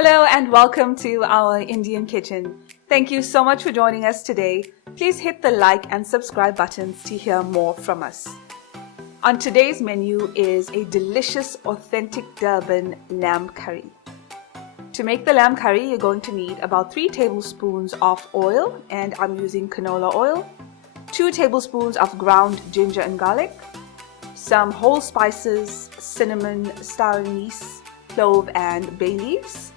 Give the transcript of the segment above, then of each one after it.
Hello and welcome to our Indian kitchen. Thank you so much for joining us today. Please hit the like and subscribe buttons to hear more from us. On today's menu is a delicious authentic Durban lamb curry. To make the lamb curry, you're going to need about 3 tablespoons of oil, and I'm using canola oil, 2 tablespoons of ground ginger and garlic, some whole spices, cinnamon, star anise, clove and bay leaves,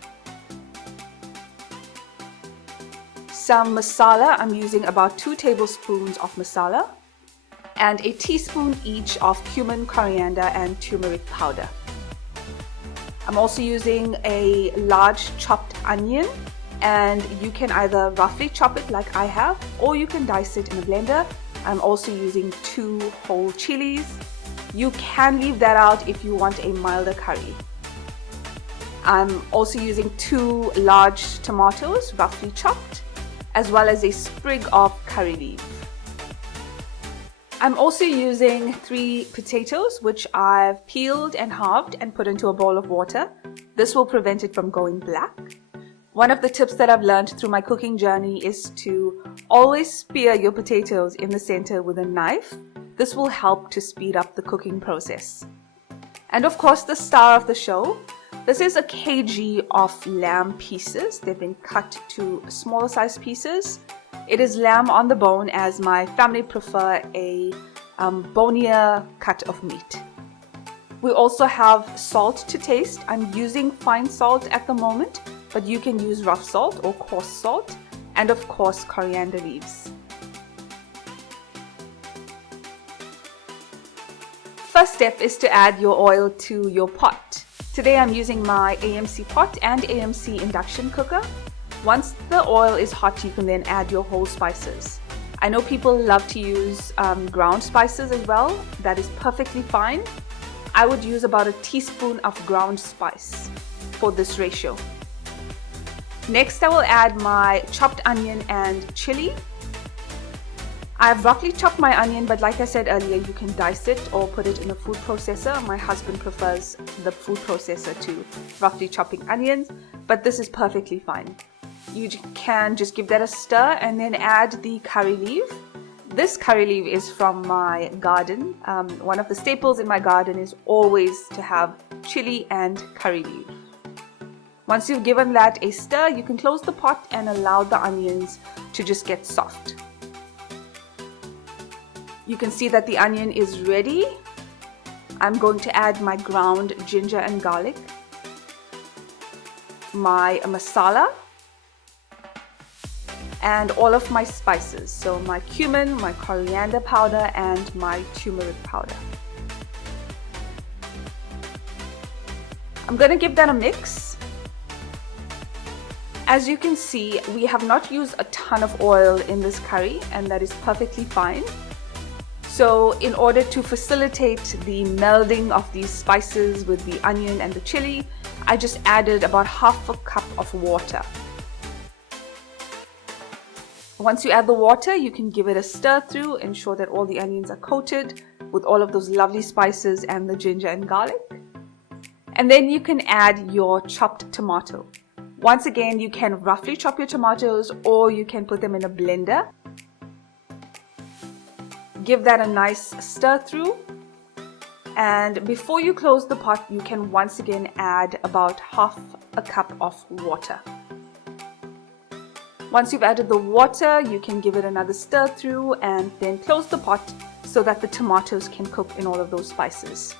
some masala. I'm using about 2 tablespoons of masala, and a teaspoon each of cumin, coriander and turmeric powder. I'm also using a large chopped onion, and you can either roughly chop it like I have, or you can dice it in a blender. I'm also using 2 whole chilies. You can leave that out if you want a milder curry. I'm also using 2 large tomatoes, roughly chopped, as well as a sprig of curry leaf. I'm also using 3 potatoes, which I've peeled and halved and put into a bowl of water. This will prevent it from going black. One of the tips that I've learned through my cooking journey is to always spear your potatoes in the center with a knife. This will help to speed up the cooking process. And of course, the star of the show. This is a kg of lamb pieces. They've been cut to smaller size pieces. It is lamb on the bone, as my family prefer a bonier cut of meat. We also have salt to taste. I'm using fine salt at the moment, but you can use rough salt or coarse salt, and of course coriander leaves. First step is to add your oil to your pot. Today I'm using my AMC pot and AMC induction cooker. Once the oil is hot, you can then add your whole spices. I know people love to use ground spices as well. That is perfectly fine. I would use about a teaspoon of ground spice for this ratio. Next, I will add my chopped onion and chili. I've roughly chopped my onion, but like I said earlier, you can dice it or put it in a food processor. My husband prefers the food processor to roughly chopping onions, but this is perfectly fine. You can just give that a stir and then add the curry leaf. This curry leaf is from my garden. One of the staples in my garden is always to have chili and curry leaf. Once you've given that a stir, you can close the pot and allow the onions to just get soft. You can see that the onion is ready. I'm going to add my ground ginger and garlic, my masala, and all of my spices. So my cumin, my coriander powder, and my turmeric powder. I'm going to give that a mix. As you can see, we have not used a ton of oil in this curry, and that is perfectly fine. So in order to facilitate the melding of these spices with the onion and the chili, I just added about half a cup of water. Once you add the water, you can give it a stir through, ensure that all the onions are coated with all of those lovely spices and the ginger and garlic. And then you can add your chopped tomato. Once again, you can roughly chop your tomatoes, or you can put them in a blender. Give that a nice stir through, and before you close the pot, you can once again add about half a cup of water. Once you've added the water, you can give it another stir through and then close the pot so that the tomatoes can cook in all of those spices.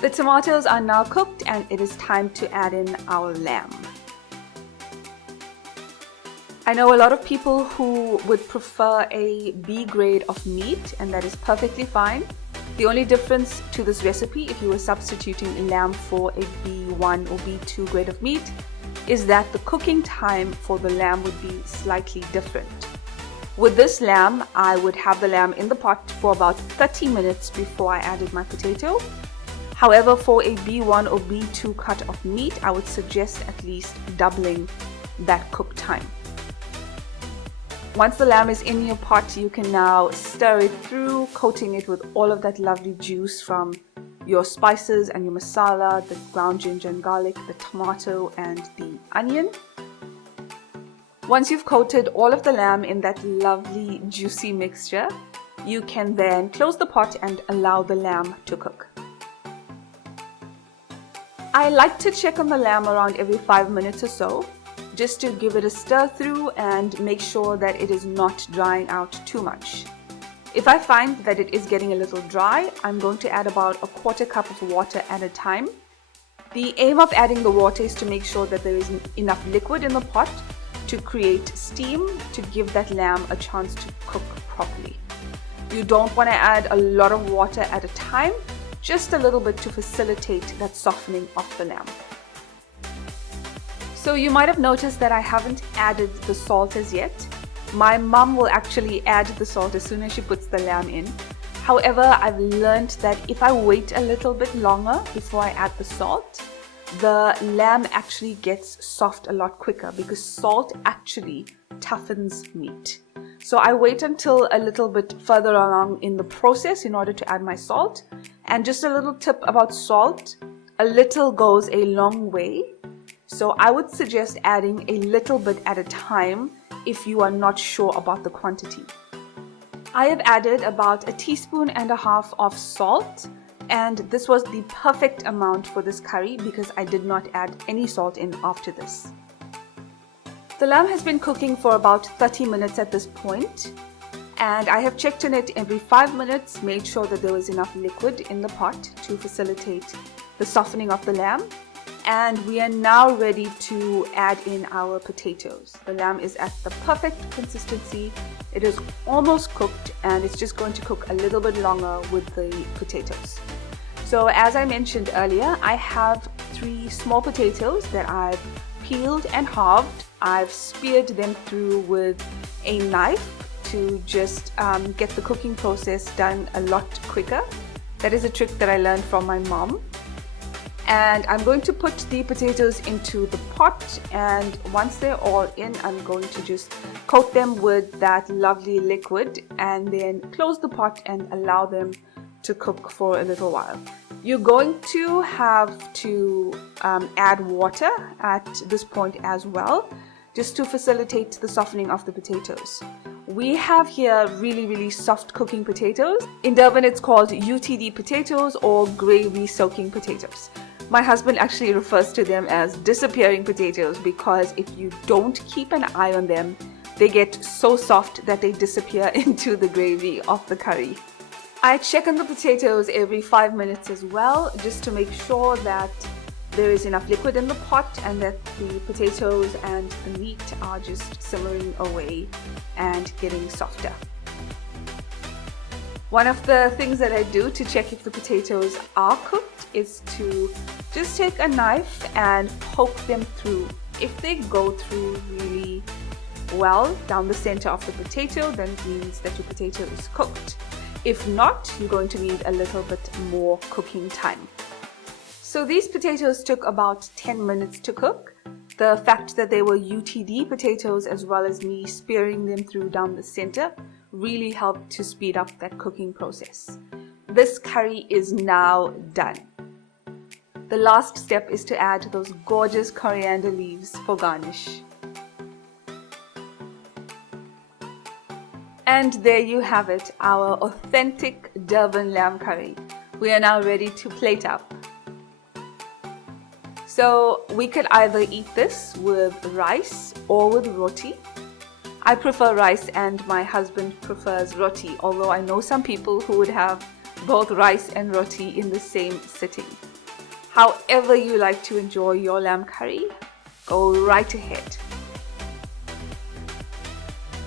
The tomatoes are now cooked, and it is time to add in our lamb. I know a lot of people who would prefer a B grade of meat, and that is perfectly fine. The only difference to this recipe, if you were substituting lamb for a B1 or B2 grade of meat, is that the cooking time for the lamb would be slightly different. With this lamb, I would have the lamb in the pot for about 30 minutes before I added my potato. However, for a B1 or B2 cut of meat, I would suggest at least doubling that cook time. Once the lamb is in your pot, you can now stir it through, coating it with all of that lovely juice from your spices and your masala, the ground ginger and garlic, the tomato and the onion. Once you've coated all of the lamb in that lovely juicy mixture, you can then close the pot and allow the lamb to cook. I like to check on the lamb around every 5 minutes or so, just to give it a stir through and make sure that it is not drying out too much. If I find that it is getting a little dry, I'm going to add about a 1/4 cup of water at a time. The aim of adding the water is to make sure that there is enough liquid in the pot to create steam to give that lamb a chance to cook properly. You don't want to add a lot of water at a time, just a little bit to facilitate that softening of the lamb. So you might have noticed that I haven't added the salt as yet. My mom will actually add the salt as soon as she puts the lamb in. However, I've learned that if I wait a little bit longer before I add the salt, the lamb actually gets soft a lot quicker because salt actually toughens meat. So I wait until a little bit further along in the process in order to add my salt. And just a little tip about salt, a little goes a long way. So I would suggest adding a little bit at a time if you are not sure about the quantity. I have added about 1.5 teaspoons of salt, and this was the perfect amount for this curry because I did not add any salt in after this. The lamb has been cooking for about 30 minutes at this point, and I have checked on it every 5 minutes, made sure that there was enough liquid in the pot to facilitate the softening of the lamb. And we are now ready to add in our potatoes. The lamb is at the perfect consistency. It is almost cooked and it's just going to cook a little bit longer with the potatoes. So as I mentioned earlier, I have 3 small potatoes that I've peeled and halved. I've speared them through with a knife to just get the cooking process done a lot quicker. That is a trick that I learned from my mom. And I'm going to put the potatoes into the pot, and once they're all in, I'm going to just coat them with that lovely liquid and then close the pot and allow them to cook for a little while. You're going to have to add water at this point as well, just to facilitate the softening of the potatoes. We have here really soft cooking potatoes. In Durban it's called UTD potatoes or gravy soaking potatoes. My husband actually refers to them as disappearing potatoes because if you don't keep an eye on them, they get so soft that they disappear into the gravy of the curry. I check on the potatoes every 5 minutes as well, just to make sure that there is enough liquid in the pot and that the potatoes and the meat are just simmering away and getting softer. One of the things that I do to check if the potatoes are cooked is to just take a knife and poke them through. If they go through really well down the center of the potato, then it means that your potato is cooked. If not, you're going to need a little bit more cooking time. So these potatoes took about 10 minutes to cook. The fact that they were UTD potatoes as well as me spearing them through down the center really helped to speed up that cooking process. This curry is now done. The last step is to add those gorgeous coriander leaves for garnish. And there you have it, our authentic Durban lamb curry. We are now ready to plate up. So we could either eat this with rice or with roti. I prefer rice and my husband prefers roti, although I know some people who would have both rice and roti in the same sitting. However you like to enjoy your lamb curry, go right ahead.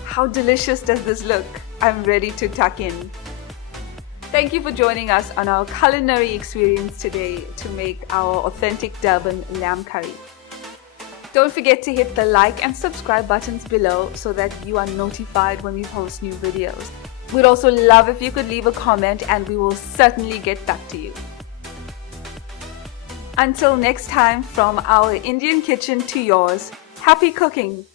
How delicious does this look? I'm ready to tuck in. Thank you for joining us on our culinary experience today to make our authentic Durban lamb curry. Don't forget to hit the like and subscribe buttons below so that you are notified when we post new videos. We'd also love if you could leave a comment and we will certainly get back to you. Until next time, from our Indian kitchen to yours, happy cooking!